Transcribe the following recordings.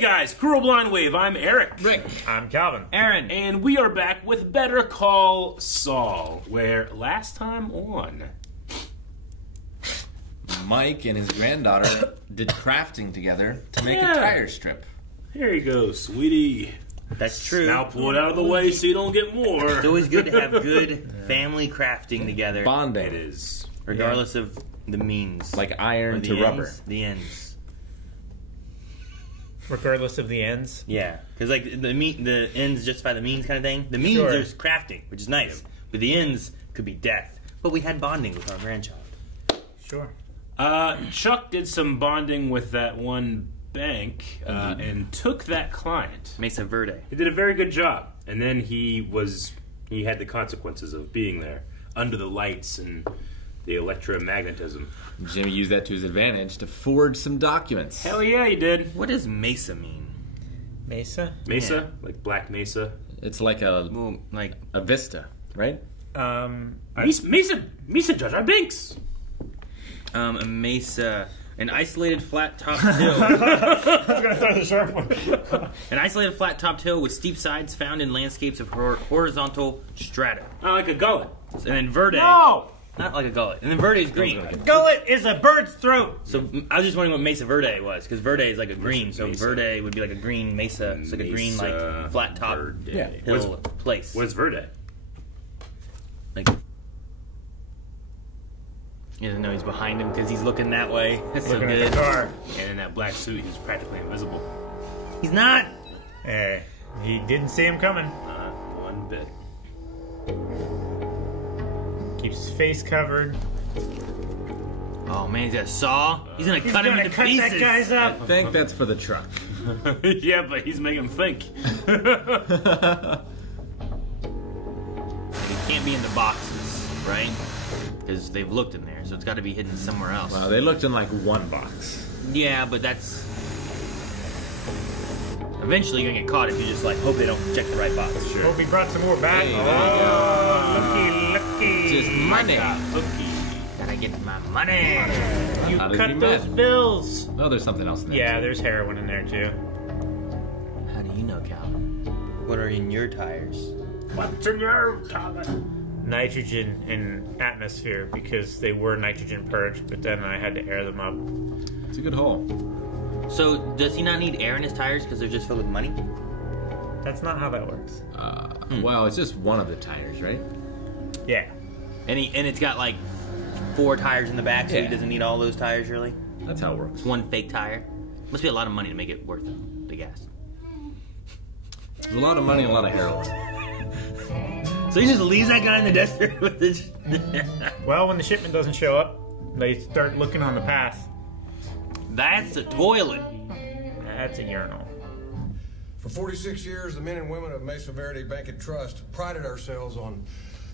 guys, Cruel Blind Wave, I'm Eric. Rick. I'm Calvin. Aaron. And we are back with Better Call Saul, where last time on... Mike and his granddaughter did crafting together to make a tire strip. Here you go, sweetie. That's true. Now pull it out of the way so you don't get more. It's always good to have good family crafting together. Bonding. It is. Regardless of the means. Like iron to rubber. The ends. Regardless of the ends? Yeah. Because like the ends justify the means kind of thing. The means Sure. there's crafting, which is nice. But the ends could be death. But we had bonding with our grandchild. Sure. Chuck did some bonding with that one bank and took that client. Mesa Verde. He did a very good job. And then he had the consequences of being there under the lights and the electromagnetism. Jimmy used that to his advantage to forge some documents. Hell yeah, he did. What does Mesa mean? Mesa? Mesa? Yeah. Like Black Mesa? It's like a vista, right? Mesa Judge our Binks. A mesa, an isolated flat top hill. I was going to throw the sharp one. An isolated flat topped hill with steep sides found in landscapes of horizontal strata. Oh, like a gullet. And then Verde. No! Not like a gullet. And then Verde is green. Gullet is a bird's throat. So I was just wondering what Mesa Verde was, because Verde is like a green. So Mesa. Verde would be like a green mesa. It's like a green, like flat top Verde. hill place. What's Verde? Like, he doesn't know he's behind him because he's looking that way. That's so Looking good. at the car. And in that black suit, he's practically invisible. He's not. Hey, he didn't see him coming. Not one bit. Keeps his face covered. Oh man, he's got a saw. He's gonna cut him into cut pieces. that guy's up. I think that's for the truck. Yeah, but he's making him think. He can't be in the boxes, right? Because they've looked in there, so it's got to be hidden somewhere else. Wow, they looked in like one box. Yeah, but that's... Eventually you're gonna get caught if you just like hope they don't check the right box. Sure. Hope he brought some more back. Hey, Lucky. Just money. Gotta get my money. You How did cut he those met? bills. Oh, there's something else in there. Yeah, there's heroin in there too. How do you know, Calvin? What are in your tires? What's in your tummy? Nitrogen in atmosphere because they were nitrogen purged, but then I had to air them up. It's a good hole. So does he not need air in his tires because they're just filled with money? That's not how that works. Well, it's just one of the tires, right? Yeah. And it's got like 4 tires in the back, so he Yeah. doesn't need all those tires really. That's how it works. One fake tire. Must be a lot of money to make it worth the gas. There's a lot of money and a lot of heroin. So he just leaves that guy in the desert with this. Well, when the shipment doesn't show up, they start looking on the path. That's a toilet. That's a urinal. For 46 years, the men and women of Mesa Verde Bank and Trust prided ourselves on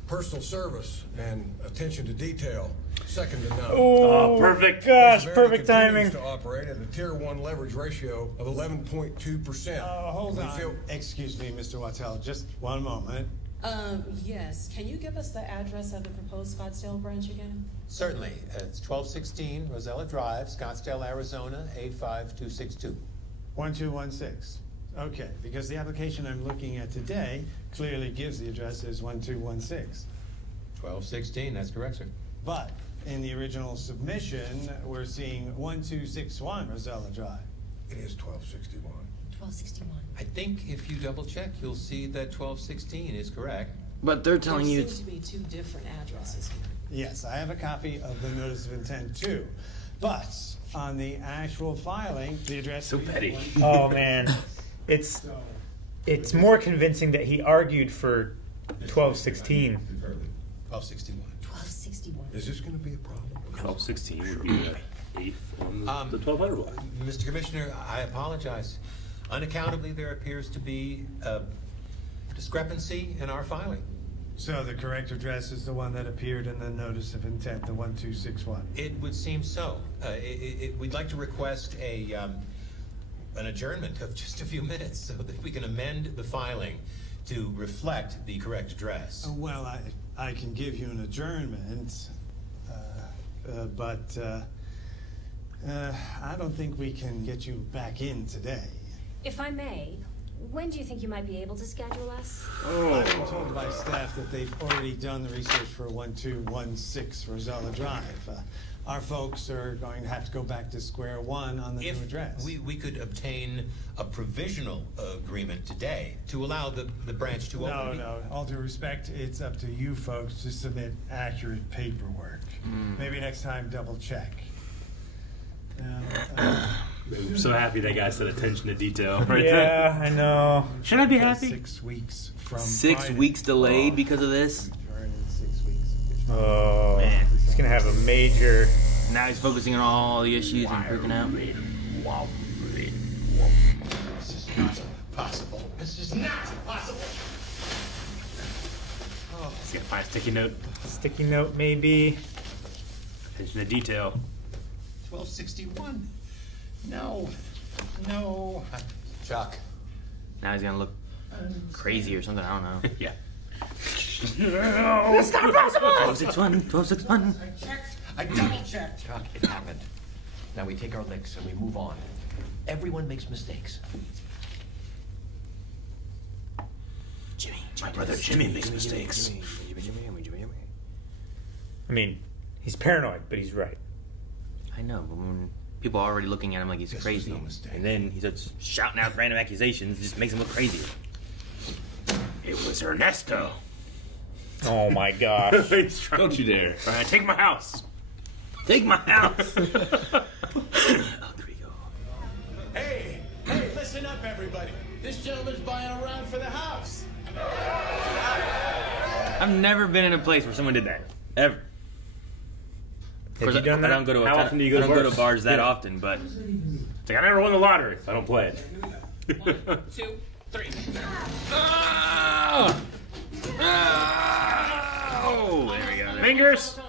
personal service and attention to detail, second to none. Oh, perfect. Gosh, Mesa Verde perfect continues timing. to operate at a Tier 1 leverage ratio of 11.2%. Hold We on. feel- Excuse me, Mr. Wattel, just one moment. Yes. Can you give us the address of the proposed Scottsdale branch again? Certainly. It's 1216 Rosella Drive, Scottsdale, Arizona, 85262. 1216. Okay, because the application I'm looking at today clearly gives the address as 1216. 1216, that's correct, sir. But in the original submission, we're seeing 1261 Rosella Drive. It is 1261. 1261. I think if you double check, you'll see that 1216 is correct. But they're telling There you seems it's... to be 2 different addresses here. Yes, I have a copy of the notice of intent too. But on the actual filing, the address... So petty. Oh man, it's more convincing that he argued for 1216. 1261. 1261. Is this going to be a problem? 1216 would be the 8th on the 1200 block. Mr. Commissioner, I apologize. Unaccountably, there appears to be a discrepancy in our filing. So the correct address is the one that appeared in the notice of intent, the 1261. It would seem so. We'd like to request an adjournment of just a few minutes so that we can amend the filing to reflect the correct address. Well, I can give you an adjournment, but I don't think we can get you back in today. If I may, when do you think you might be able to schedule us? I've been told by staff that they've already done the research for 1216 Rosella Drive. Our folks are going to have to go back to square one on the new address. We could obtain a provisional agreement today to allow the branch to open. No. All due respect, it's up to you folks to submit accurate paperwork. Maybe next time, double check. I'm so happy that guy said attention to detail right there. Yeah, I know. Should I be happy? 6 weeks from 6 Friday. weeks delayed because of this? Return in 6 weeks. Oh, Man. he's gonna have a major. Now he's focusing on all the issues and freaking out. This is not possible. This is not possible. He's gonna find a sticky note. Sticky note, maybe. Attention to detail. 1261. No. Chuck. Now he's gonna look crazy or something. I don't know. Yeah. That's not possible. 1261. I double-checked. Chuck, it happened. Now we take our licks and we move on. Everyone makes mistakes. Jimmy. My brother Jimmy makes mistakes. I mean, he's paranoid, but he's right. I know, but when people are already looking at him like he's crazy, and then he starts shouting out random accusations, it just makes him look crazier. It was Ernesto. Oh my gosh. Don't you dare. Take my house. Take my house! Oh, there we go. Hey, listen up, everybody. This gentleman's buying a round for the house. I've never been in a place where someone did that. Ever. Have you done that? I don't go to How often do you go to bars? I don't go to bars that often, but It's like I never won the lottery. I don't play it. 1, 2, 3. oh, there we go. Fingers.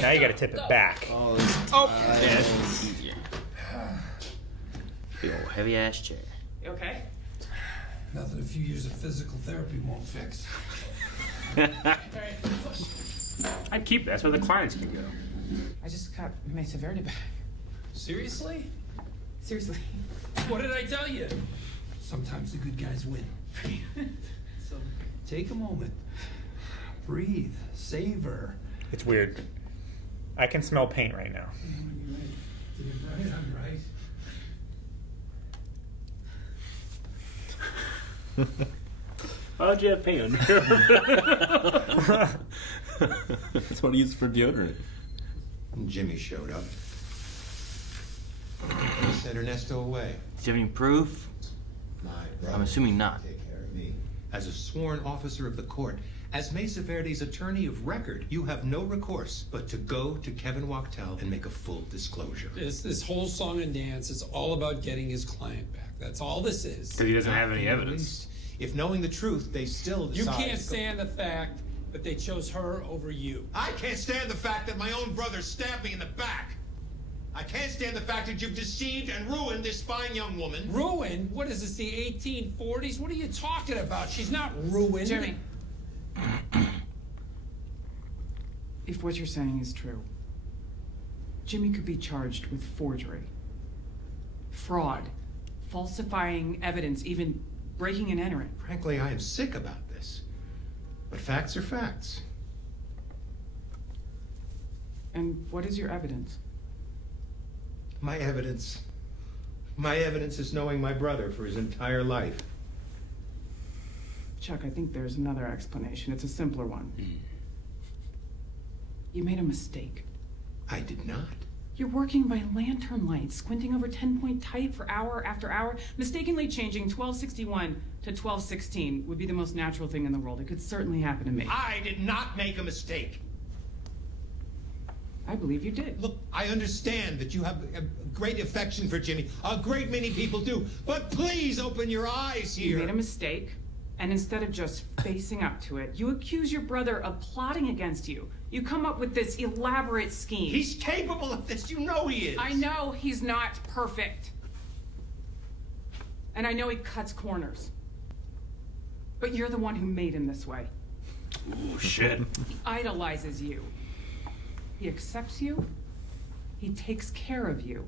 Now you gotta tip it back. Yeah, that's easier. Big old heavy ass chair. You okay? Nothing a few years of physical therapy won't fix. I'd keep that. That's where the clients can go. I just got Mesa Verde back. Seriously? Seriously. What did I tell you? Sometimes the good guys win. So take a moment. Breathe. Savor. It's weird. I can smell paint right now. I'm right. How'd you have paint on your That's what he uses for deodorant. Jimmy showed up. He sent Ernesto away. Do you have any proof? My brother I'm assuming not. take care of me. As a sworn officer of the court, as Mesa Verde's attorney of record, you have no recourse but to go to Kevin Wachtel and make a full disclosure. This whole song and dance is all about getting his client back. That's all this is. Because he doesn't have any evidence. If knowing the truth, they still You decide can't to go- stand the fact that they chose her over you. I can't stand the fact that my own brother stabbed me in the back. I can't stand the fact that you've deceived and ruined this fine young woman. Ruined? What is this, the 1840s? What are you talking about? She's not ruined. Jimmy. If what you're saying is true, Jimmy could be charged with forgery, fraud, falsifying evidence, even breaking and entering. Frankly, I am sick about this. But facts are facts. And what is your evidence? My evidence is knowing my brother for his entire life. Chuck, I think there's another explanation. It's a simpler one. You made a mistake. I did not. You're working by lantern light, squinting over 10-point type for hour after hour. Mistakenly changing 1261 to 1216 would be the most natural thing in the world. It could certainly happen to me. I did not make a mistake. I believe you did. Look, I understand that you have a great affection for Jimmy. A great many people do. But please open your eyes here. You made a mistake, and instead of just facing up to it, you accuse your brother of plotting against you. You come up with this elaborate scheme. He's capable of this. You know he is. I know he's not perfect. And I know he cuts corners. But you're the one who made him this way. Oh, shit. He idolizes you. He accepts you. He takes care of you.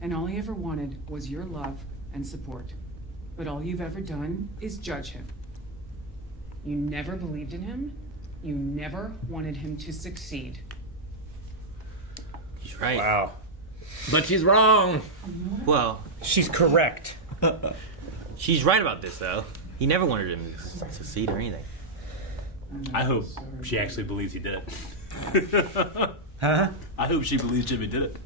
And all he ever wanted was your love and support. But all you've ever done is judge him. You never believed in him. You never wanted him to succeed. He's right. Wow. But she's wrong. Well, she's correct. She's right about this, though. He never wanted him to succeed or anything. I hope she actually believes he did it. Huh? I hope she believes Jimmy did it.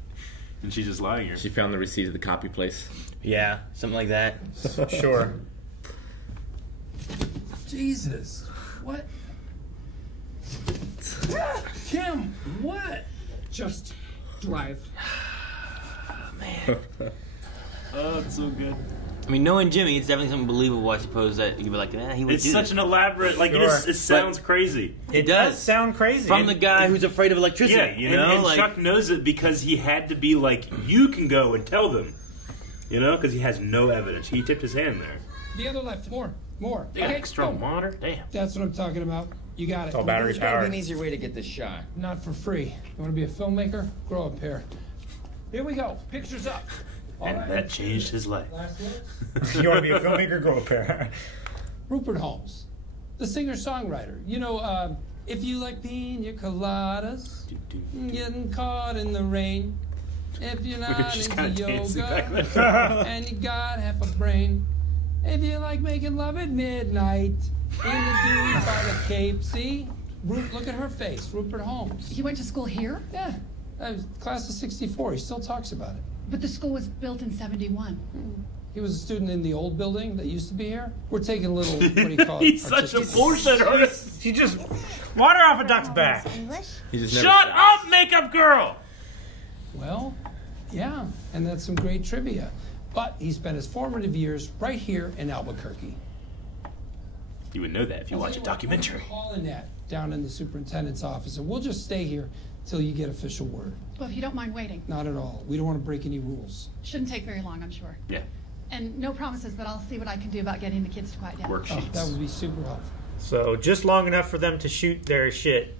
And she's just lying here. She found the receipt of the copy place. Yeah, something like that. Sure. Jesus. What? Kim, what? Just drive. Man. Oh, it's so good. I mean, knowing Jimmy, it's definitely something believable. I suppose that you'd be like, he would It's do such this. an elaborate, like, Sure. it sounds crazy. It does sound crazy. From the guy who's afraid of electricity, Yeah, you know? and like, Chuck knows it because he had to be like, you can go and tell them. You know, because he has no evidence. He tipped his hand there. The other left. More. They got Okay, extra go. water? Damn. That's what I'm talking about. You got it. It's all battery There's gotta be powered. an easier way to get this shot. Not for free. You want to be a filmmaker? Grow up here. Here we go. Pictures up. All And right. that changed his life. Last words? You want to be a filmmaker? Grow a pair. Rupert Holmes, the singer-songwriter. You know, if you like pina coladas, getting caught in the rain. If you're not She's into kinda dancing back yoga there. and you got half a brain. If you like making love at midnight in the dew by the Cape. See? Look at her face, Rupert Holmes. He went to school here? Yeah, class of '64. He still talks about it. But the school was built in 71. He was a student in the old building that used to be here. We're taking a little, what do you call it? He's such a bullshit artist. He just water off a duck's back. He just never Shut up, makeup girl! Well, yeah, and that's some great trivia. But he spent his formative years right here in Albuquerque. You would know that if you watch a documentary. Call Annette down in the superintendent's office, and we'll just stay here till you get official word. Well, if you don't mind waiting. Not at all. We don't want to break any rules. Shouldn't take very long, I'm sure. Yeah. And no promises, but I'll see what I can do about getting the kids to quiet down. Oh, that would be super helpful. So just long enough for them to shoot their shit.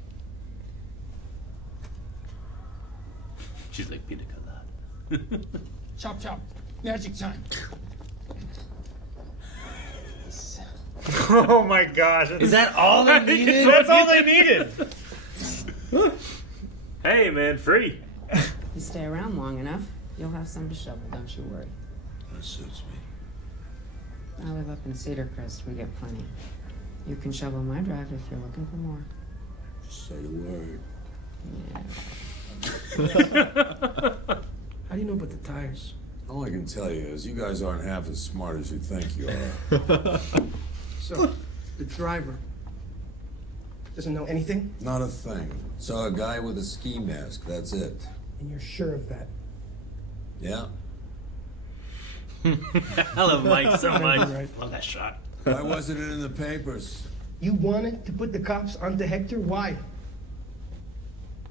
She's like, pina colada. Chop, chop. Magic time. Oh my gosh. Is that all they needed? That's all they needed. Hey, man, free. You stay around long enough, you'll have some to shovel, don't you worry. That suits me. I live up in Cedar Crest, we get plenty. You can shovel my drive if you're looking for more. Just say the word. Yeah. How do you know about the tires? All I can tell you is you guys aren't half as smart as you think you are. So, the driver doesn't know anything? Not a thing. Saw a guy with a ski mask, that's it. And you're sure of that? Yeah. I love Mike so much. Right. Love that shot. Why wasn't it in the papers? You wanted to put the cops onto Hector? Why?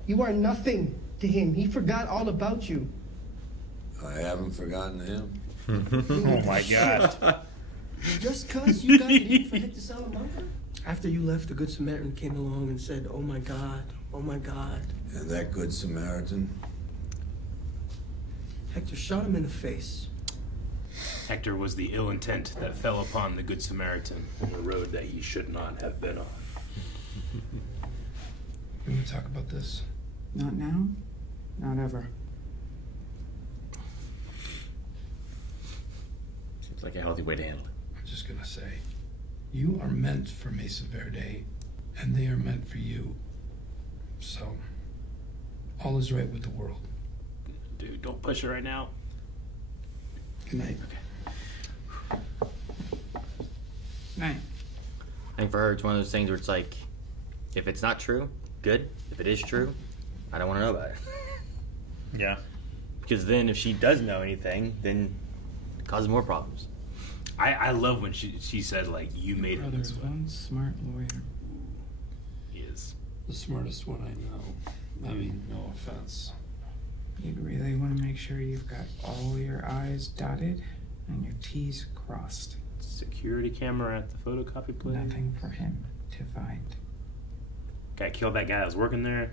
You are nothing to him. He forgot all about you. I haven't forgotten him. Oh my god. Just cause you got it in for Hector Salamanca? After you left, the Good Samaritan came along and said, oh my God, oh my God. And that Good Samaritan? Hector shot him in the face. Hector was the ill intent that fell upon the Good Samaritan on the road that he should not have been on. You want to talk about this? Not now, not ever. Seems like a healthy way to handle it. I'm just gonna say, you are meant for Mesa Verde, and they are meant for you. So, all is right with the world. Dude, don't push it right now. Good night. Night. I think for her, it's one of those things where it's like, if it's not true, good. If it is true, I don't want to know about it. Yeah. Because then if she does know anything, then it causes more problems. I love when she said, like, you made it this Brother's way. one smart lawyer. He is. The smartest one I know. I mean, no offense. You'd really want to make sure you've got all your I's dotted and your T's crossed. Security camera at the photocopy place. Nothing for him to find. Guy killed that guy that was working there.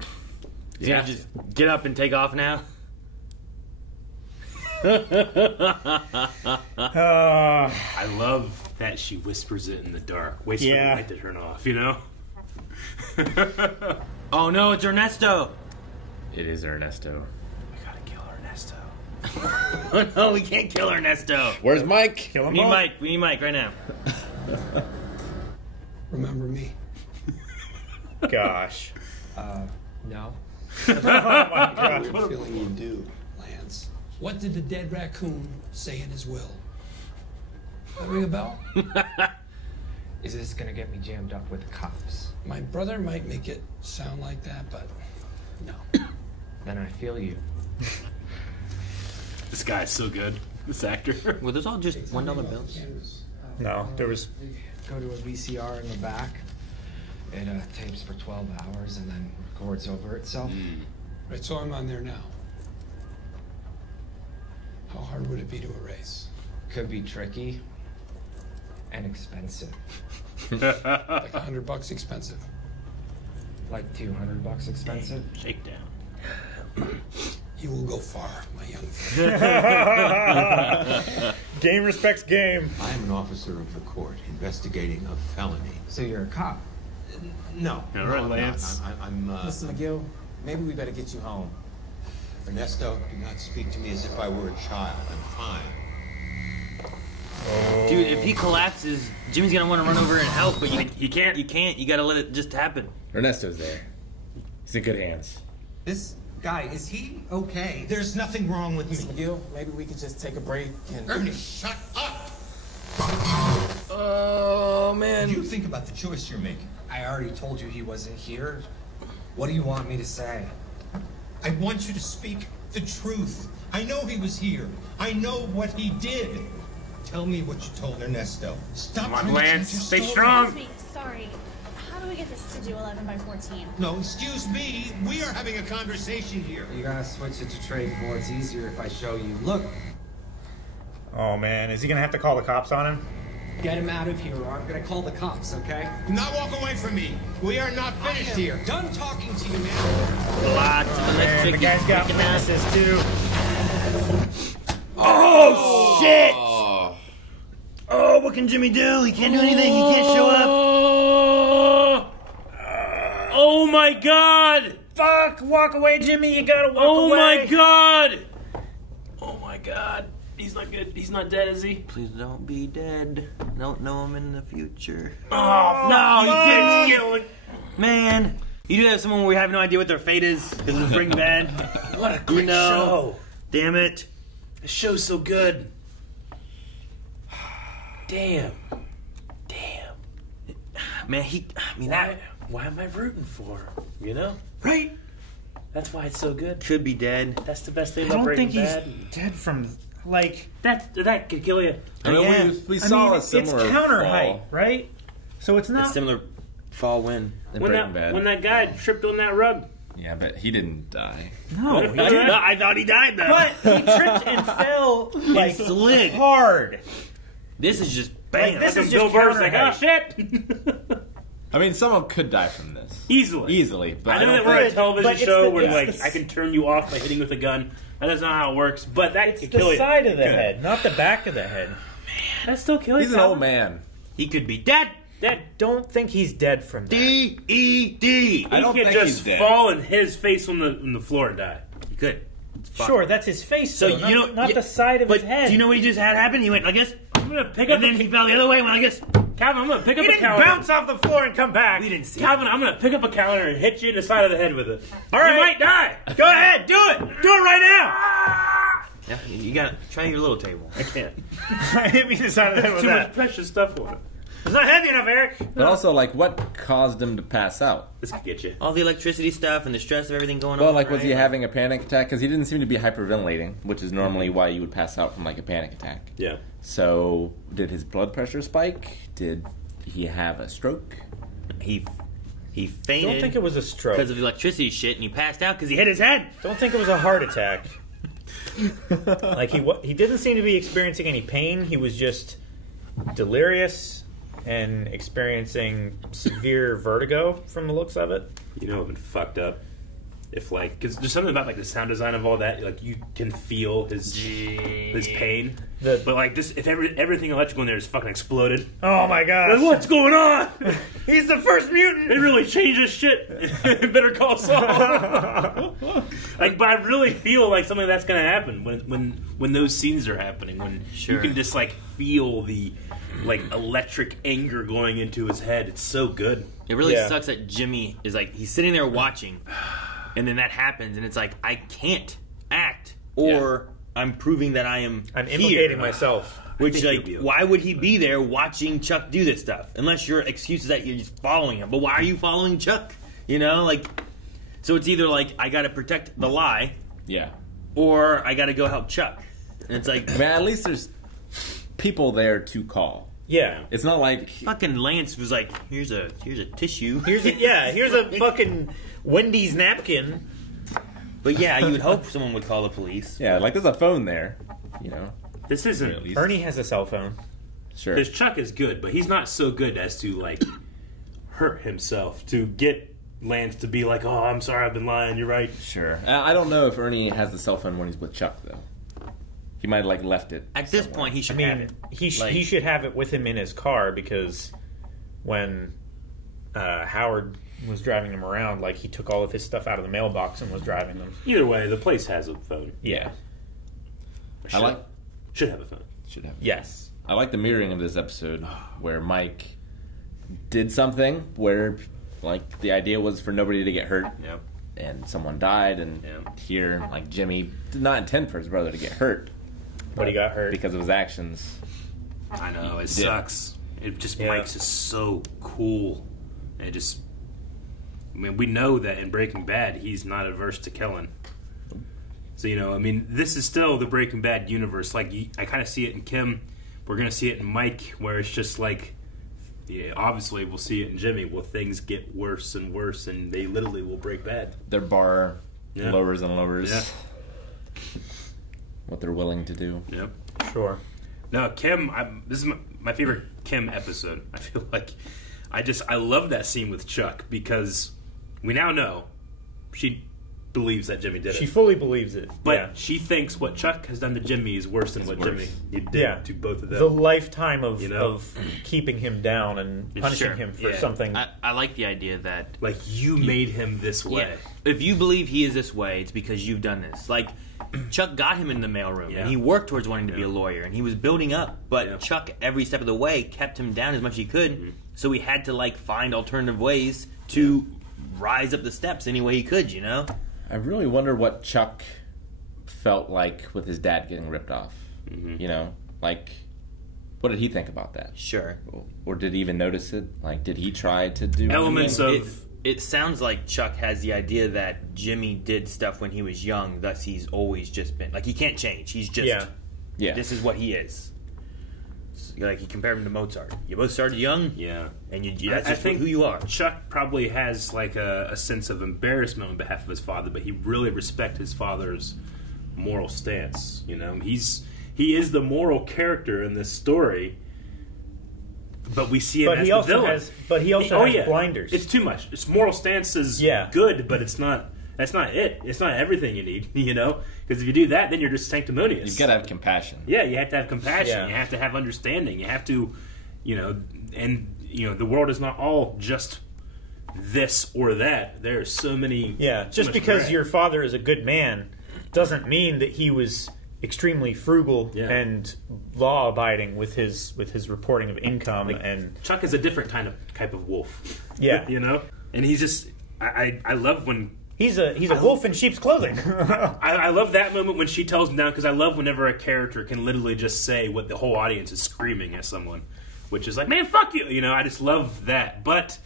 Yeah. Just get up and take off now. I love that she whispers it in the dark. Waits for the light to turn off, you know? Oh no, it's Ernesto. It is Ernesto. We gotta kill Ernesto. Oh no, we can't kill Ernesto. Where's Mike? Kill him We need all. Mike. We need Mike right now. Remember me? Gosh. No. Oh my God. Weird feeling you do, Lance. What did the dead raccoon say in his will? That ring a bell? Is this gonna get me jammed up with the cops? My brother might make it sound like that, but no. Then I feel you. This guy's so good. This actor. Well, those all just $1 bills. No, there was. Go to a VCR in the back. It tapes for 12 hours and then records over itself. Right, so I'm on there now. How hard would it be to erase? Could be tricky and expensive. Like $100 expensive. Like $200 expensive. Shakedown. You will go far, my young friend. Game respects game. I am an officer of the court investigating a felony. So you're a cop? No. All right, I'm Lance. not. I'm Mr. McGill, maybe we better get you home. Ernesto, do not speak to me as if I were a child. I'm fine. Dude, if he collapses, Jimmy's gonna want to run over and help, but you can't. You can't. You gotta let it just happen. Ernesto's there. He's in good hands. This guy, is he okay? There's nothing wrong with Mr. me. McGill, maybe we could just take a break and... Ernie, shut up! Oh, man. You think about the choice you're making. I already told you he wasn't here. What do you want me to say? I want you to speak the truth. I know he was here. I know what he did. Tell me what you told Ernesto. Stop. Come on, trying to Lance. change your Stay story. strong. Excuse me, sorry. How do we get this to do 11 by 14? No, excuse me. We are having a conversation here. You gotta switch it to trade for it's easier if I show you. Look, Oh man, is he gonna have to call the cops on him? get him out of here or I'm gonna call the cops, okay? Do not walk away from me. We are not finished here. Done talking to you, man. Lots of Man, the electric. guy's got masses too. Oh, shit! Oh, what can Jimmy do? He can't do anything. He can't show up. Oh my God! Fuck! Walk away, Jimmy. You gotta walk Oh away. my God! Oh my God! He's not good. He's not dead, is he? Please don't be dead. Don't know him in the future. Oh No, you can't kill him. Man, you do have someone where we have no idea what their fate is because it's Breaking Bad. What a great show! Damn it. This show's so good. Damn. Man, Why am I rooting for him? You know? Right? That's why it's so good. Could be dead. That's the best thing I about don't Breaking think he's Bad. dead from like That could kill you. I mean, Yeah. we saw a similar it's counter fall height, right? So it's A not. similar fall win. in When Breaking that, Bad. when that guy tripped on that rug. Yeah, but he didn't die. No, he Alright. didn't. I thought he died though. But he tripped and fell like slid. hard. This is just bam. Like, this Like is Bill just Burr's counter like, height. oh shit! I mean, someone could die from this. Easily. But I know that don't we're a think- television but it's show the- where it's like the- I can turn you off by hitting with a gun. That's not how it works. But that It's could the kill you. side of the It could. head, not the back of the head. That still kill you. He's an old man. He could be dead. I don't think he's dead from that. D-E-D. I don't He think could he's just dead. fall and his face on the floor and die. He could. It's fine. Sure, that's his face. So though, you not, know, not yeah, the side of but his head. do you know what he just had happen? He went like this, I'm gonna pick up. and then he fell the other way. And went like this. Calvin, I'm gonna pick up He a didn't calendar. bounce off the floor and come back. We didn't see. Calvin, I'm gonna pick up a calendar and hit you in the side of the head with it. All right. You might die. Go ahead, do it. Do it right Yeah, you gotta try your little table. I can't. now. Hit me in the side of the head with Too much that. precious stuff on it. It's not heavy enough, Eric. But also, like, what caused him to pass out? This could get you. All the electricity stuff and the stress of everything going Well, on. like, was he right? having a panic attack? Because he didn't seem to be hyperventilating, which is normally why you would pass out from, like, a panic attack. Yeah. So, did his blood pressure spike? Did he have a stroke? He I fainted. don't think it was a stroke. because of the electricity shit, and he passed out because he hit his head. Don't think it was a heart attack. Like he didn't seem to be experiencing any pain. He was just delirious and experiencing severe vertigo from the looks of it. You know, I've been fucked up. if like, because there's something about like the sound design of all that, like you can feel his pain. But like this, if everything electrical in there is fucking exploded. Oh my god! Like, what's going on? He's the first mutant. It really changes shit. Better call Saul. Like, but I really feel like something that's gonna happen when those scenes are happening. When you can just like feel the like electric anger going into his head. It's so good. It really sucks that Jimmy is like, he's sitting there watching, and then that happens, and it's like, I can't act, or I'm proving that I'm implicating myself. Which, like, why would he be there watching Chuck do this stuff? Unless your excuse is that you're just following him. But why are you following Chuck? You know, like, so it's either like, I gotta protect the lie, or I gotta go help Chuck. And it's like, man, at least there's people there to call. Yeah, it's not like fucking Lance was like, here's a tissue. Here's a fucking Wendy's napkin. But yeah, you would hope someone would call the police. Yeah, like there's a phone there, you know. This isn't. Ernie has a cell phone. Sure. Because Chuck is good, but he's not so good as to like hurt himself to get Lance to be like, "Oh, I'm sorry, I've been lying. You're right." Sure. I don't know if Ernie has the cell phone when he's with Chuck though. He might have like left it. At this point, he should have it. He should have it with him in his car, because when Howard was driving him around, like, he took all of his stuff out of the mailbox and was driving them. Either way, the place has a phone. Yeah. Should have a phone. Should have. Yes. I like the mirroring of this episode where Mike did something where, like, the idea was for nobody to get hurt. Yep. And someone died, and here, like, Jimmy did not intend for his brother to get hurt. But he got hurt. Because of his actions. I know, it sucks. It just Mike's just so cool. And it just, I mean, we know that in Breaking Bad, he's not averse to killing. So, you know, I mean, this is still the Breaking Bad universe. Like, I kind of see it in Kim. We're going to see it in Mike, where it's just like, obviously we'll see it in Jimmy. Will things get worse and worse, and they literally will break bad. Their bar lowers and lowers. Yeah. What they're willing to do. Yep. Sure. No, Kim, this is my favorite Kim episode. I feel like I love that scene with Chuck, because we now know she believes that Jimmy did it. She fully believes it. But she thinks what Chuck has done to Jimmy is worse than what Jimmy did to both of them. The lifetime of keeping him down and punishing Sure. him for something. I like the idea that, like, you made him this way. Yeah. If you believe he is this way, it's because you've done this. Like, Chuck got him in the mailroom, and he worked towards wanting to be a lawyer, and he was building up. But Chuck, every step of the way, kept him down as much as he could. So he had to, like, find alternative ways to rise up the steps any way he could. You know. I really wonder what Chuck felt like with his dad getting ripped off. You know, like, what did he think about that? Sure. Or did he even notice it? Like, did he try to do elements anything? of? It sounds like Chuck has the idea that Jimmy did stuff when he was young, thus he's always just been like, he can't change. He's just this is what he is. Like, he compared him to Mozart. You both started young, and that's just who you are. Chuck probably has like a sense of embarrassment on behalf of his father, but he really respects his father's moral stance. You know, he is the moral character in this story, but we see him as the villain. But he also has blinders. It's too much. Its moral stance is good, but it's not. That's not it. It's not everything you need, you know? Because if you do that, then you're just sanctimonious. You've got to have compassion. Yeah, you have to have compassion. Yeah. You have to have understanding. You have to, you know, and, you know, the world is not all just this or that. There are so many... Yeah, just because your father is a good man doesn't mean that he was extremely frugal and law-abiding with his reporting of income. Like, and Chuck is a different type of wolf. Yeah. You know? And he's just... I love when... He's a wolf in sheep's clothing. I love that moment when she tells him down, because I love whenever a character can literally just say what the whole audience is screaming at someone, which is like, man, fuck you. You know, I just love that. But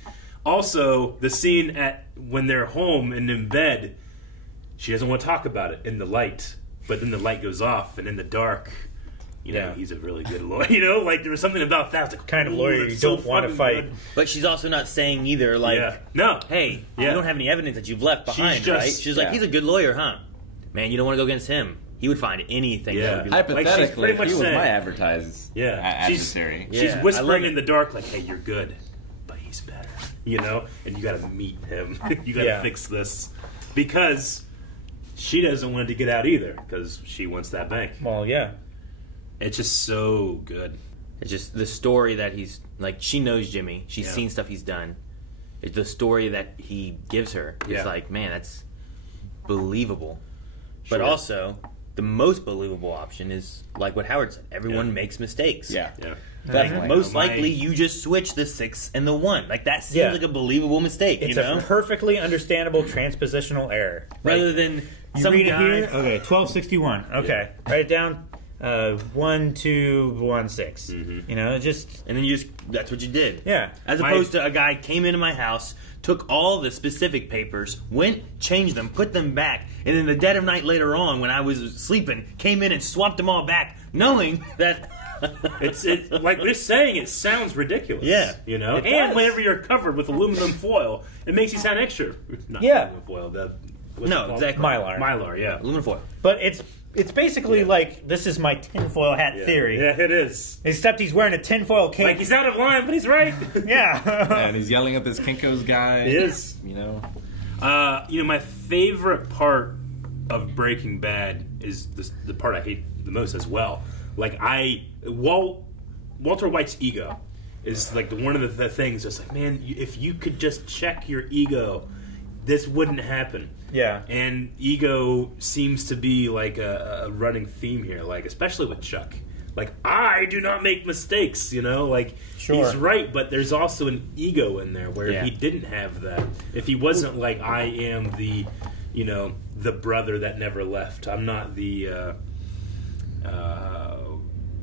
also the scene when they're home and in bed, she doesn't want to talk about it in the light, but then the light goes off, and in the dark, you know, he's a really good lawyer. You know, like, there was something about that. Like, kind of lawyer you don't want to fight. Good. But she's also not saying either, like, no, hey, you don't have any evidence that you've left behind, right? She's like, he's a good lawyer, huh? Man, you don't want to go against him. He would find anything. Yeah. That would be Hypothetically, like, if he was my adversary. She's whispering in the dark, like, hey, you're good, but he's better. You know? And you got to meet him. You got to fix this. because she doesn't want to get out either because she wants that bank. Well, yeah. It's just so good. It's just the story that he's like. She knows Jimmy. She's seen stuff he's done. It's the story that he gives her. It's like, man, that's believable. But also, the most believable option is like what Howard said. Everyone makes mistakes. Yeah. Definitely. Most likely, you just switch the 6 and the 1. Like that seems like a believable mistake. It's a perfectly understandable transpositional error. Rather than you some read guy. it here. Okay, 1261. Okay, write it down. 1216. You know, just and then you just—that's what you did. Yeah. As opposed to a guy came into my house, took all the specific papers, went, changed them, put them back, and in the dead of night later on, when I was sleeping, came in and swapped them all back, knowing that. It's like just saying it sounds ridiculous. Yeah, you know. It And does. whenever you're covered with aluminum foil, it makes you sound extra. Not aluminum foil. What's it called? Exactly. Mylar. Yeah. Aluminum foil. But it's basically like this is my tinfoil hat theory. Yeah, it is. Except he's wearing a tinfoil cape. Like he's out of line, but he's right. Yeah. And he's yelling at this Kinko's guy. He is. You know. My favorite part of Breaking Bad is the part I hate the most as well. Like Walter White's ego is like one of the things. It's like, man, if you could just check your ego, this wouldn't happen. Yeah. And ego seems to be like a running theme here, like especially with Chuck. Like, I do not make mistakes, you know? Like, he's right, but there's also an ego in there where if he didn't have that, if he wasn't like, I am the, you know, the brother that never left. I'm not the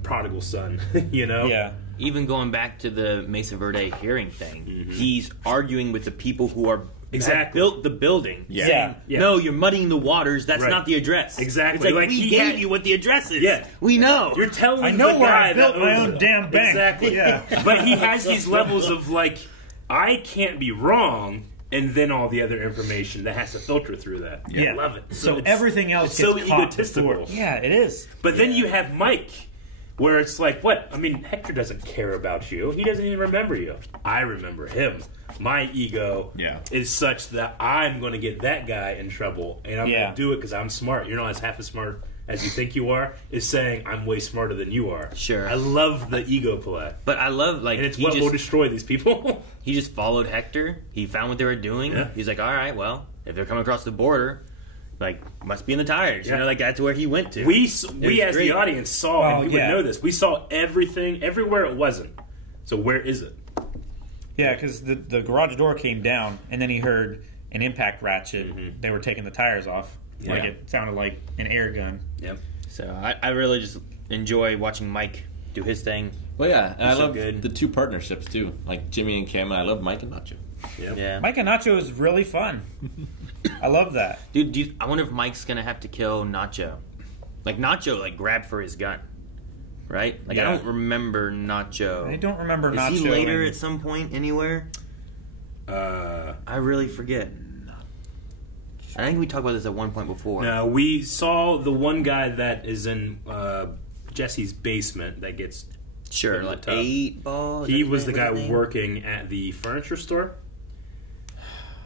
prodigal son, you know? Yeah. Even going back to the Mesa Verde hearing thing, he's arguing with the people who are built the building. Yeah. Saying, no, you're muddying the waters. That's Right. not the address. Exactly. It's like, Like, we he gave had- you what the address is. Yeah. We know. You're telling I know the where guy I built that my owns own it. damn bank. Exactly. Yeah. But he has these levels of like, I can't be wrong, and then all the other information that has to filter through that. Yeah. I love it. So it's- everything else it's so gets caught egotistical. before. Yeah, it is. But then you have Mike, where it's like, what? I mean, Hector doesn't care about you. He doesn't even remember you. I remember him. My ego is such that I'm going to get that guy in trouble, and I'm going to do it because I'm smart. You're not as half as smart as you think you are, is saying I'm way smarter than you are. Sure. I love the ego play. But I love, like, And it's he what just, will destroy these people. he just followed Hector. He found what they were doing. Yeah. He's like, all right, well, if they're coming across the border, like, must be in the tires. Yeah. You know, like, that's where he went to. We It as was the great. audience saw, and we would know this. We saw everything, everywhere it wasn't. So where is it? Yeah, because the garage door came down, and then he heard an impact ratchet. They were taking the tires off. Yeah. Like it sounded like an air gun. Yep. So I really just enjoy watching Mike do his thing. Well, yeah, and I He's so love good. the two partnerships too, like Jimmy and Kim. And I love Mike and Nacho. Yep. Yeah. Mike and Nacho is really fun. I love that. Dude, I wonder if Mike's gonna have to kill Nacho. Like Nacho, like grabbed for his gun, right? Like I Yeah. don't remember Nacho. I don't remember Is Nacho. he later and- at some point anywhere? I really forget. I think we talked about this at one point before. No, we saw the one guy that is in Jesse's basement that gets Sure, in the like tub. 8-Ball. He was the guy working at the furniture store.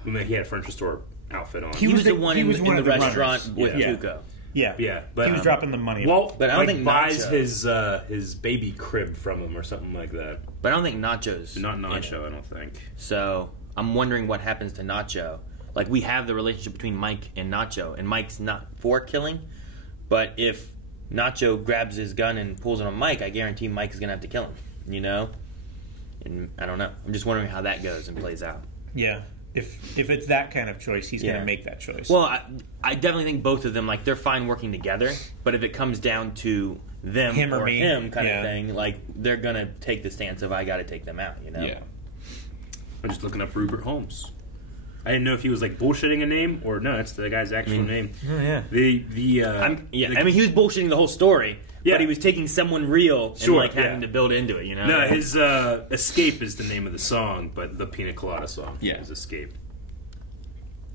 I mean, he had a furniture store outfit on. He was the one in the runners. restaurant with Yeah. Tuco. Yeah, Yeah, but he was dropping the money. Walt, But I don't like, think buys Nacho- his baby crib from him or something like that. But I don't think Nacho's Not in it. Nacho, I don't think. So I'm wondering what happens to Nacho. Like we have the relationship between Mike and Nacho, and Mike's not for killing. But if Nacho grabs his gun and pulls it on Mike, I guarantee Mike is gonna have to kill him. You know? And I don't know. I'm just wondering how that goes and plays out. Yeah, if it's that kind of choice, he's Yeah. going to make that choice. Well, I definitely think both of them, like, they're fine working together. But if it comes down to them Him or me. him kind Yeah. of thing, like, they're gonna take the stance of I got to take them out. You know? Yeah. I'm just looking up Rupert Holmes. I didn't know if he was like bullshitting a name or no. That's the guy's actual name. Oh, yeah. The I mean, he was bullshitting the whole story. Yeah. But he was taking someone real Sure, and like having yeah. to build into it. You know? No, his Escape is the name of the song, but the Pina Colada song is Escape.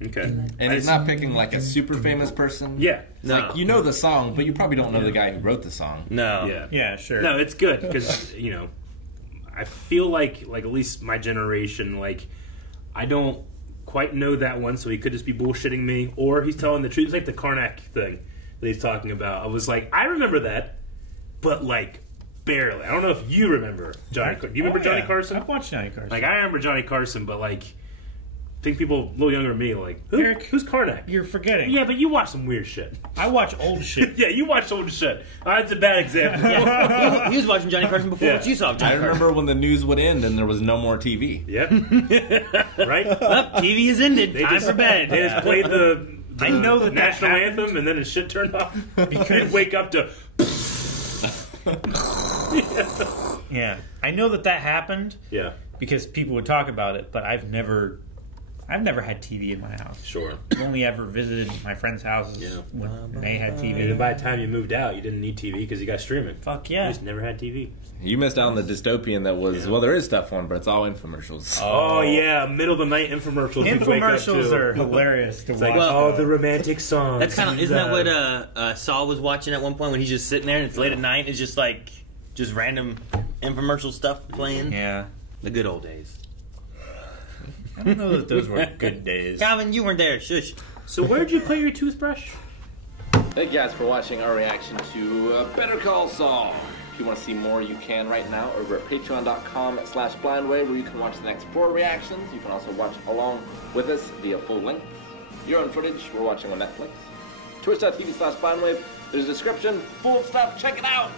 Okay. And he's not picking like a super famous person. Yeah. It's No. like you know the song, but you probably don't know the guy who wrote the song. No. Yeah. Yeah, sure. No, it's good because you know, I feel like at least my generation, like I don't quite know that one, so he could just be bullshitting me, or he's telling the truth. It's like the Karnak thing that he's talking about. I was like, I remember that, but like barely. I don't know if you remember Johnny. Do you remember Johnny Carson? I've watched Johnny Carson. Like I remember Johnny Carson, but like I think people a little younger than me like, who's Karnak? You're forgetting. Yeah, but you watch some weird shit. I watch old shit. Yeah, you watch old shit. That's a bad example. Yeah. He was watching Johnny Carson before you saw Johnny Carson. I remember when the news would end and there was no more TV. Yep. Right? Well, TV is ended. Time for bed. They just played the I know that national anthem and then his shit turned off. You'd wake up to... Yeah. I know that happened. Yeah. Because people would talk about it, but I've never had TV in my house. Sure. I've only ever visited my friends' houses when they had TV. And by the time you moved out, you didn't need TV because you got streaming. Fuck yeah. You just never had TV. You missed out on the dystopian that was, well, there is stuff on, but it's all infomercials. Oh yeah, middle of the night infomercials. Infomercials are hilarious to watch. Like, the romantic songs. That's kind of, isn't that what Saul was watching at one point when he's just sitting there and it's late at night? It's just like, just random infomercial stuff playing. Yeah. The good old days. I don't know that those were good days. Calvin, you weren't there. Shush. So where'd you put your toothbrush? Thank you guys for watching our reaction to Better Call Saul. If you want to see more, you can right now over at patreon.com/blindwave, where you can watch the next 4 reactions. You can also watch along with us via full length. Your own footage we're watching on Netflix. Twitch.tv/blindwave. There's a description full of stuff. Check it out.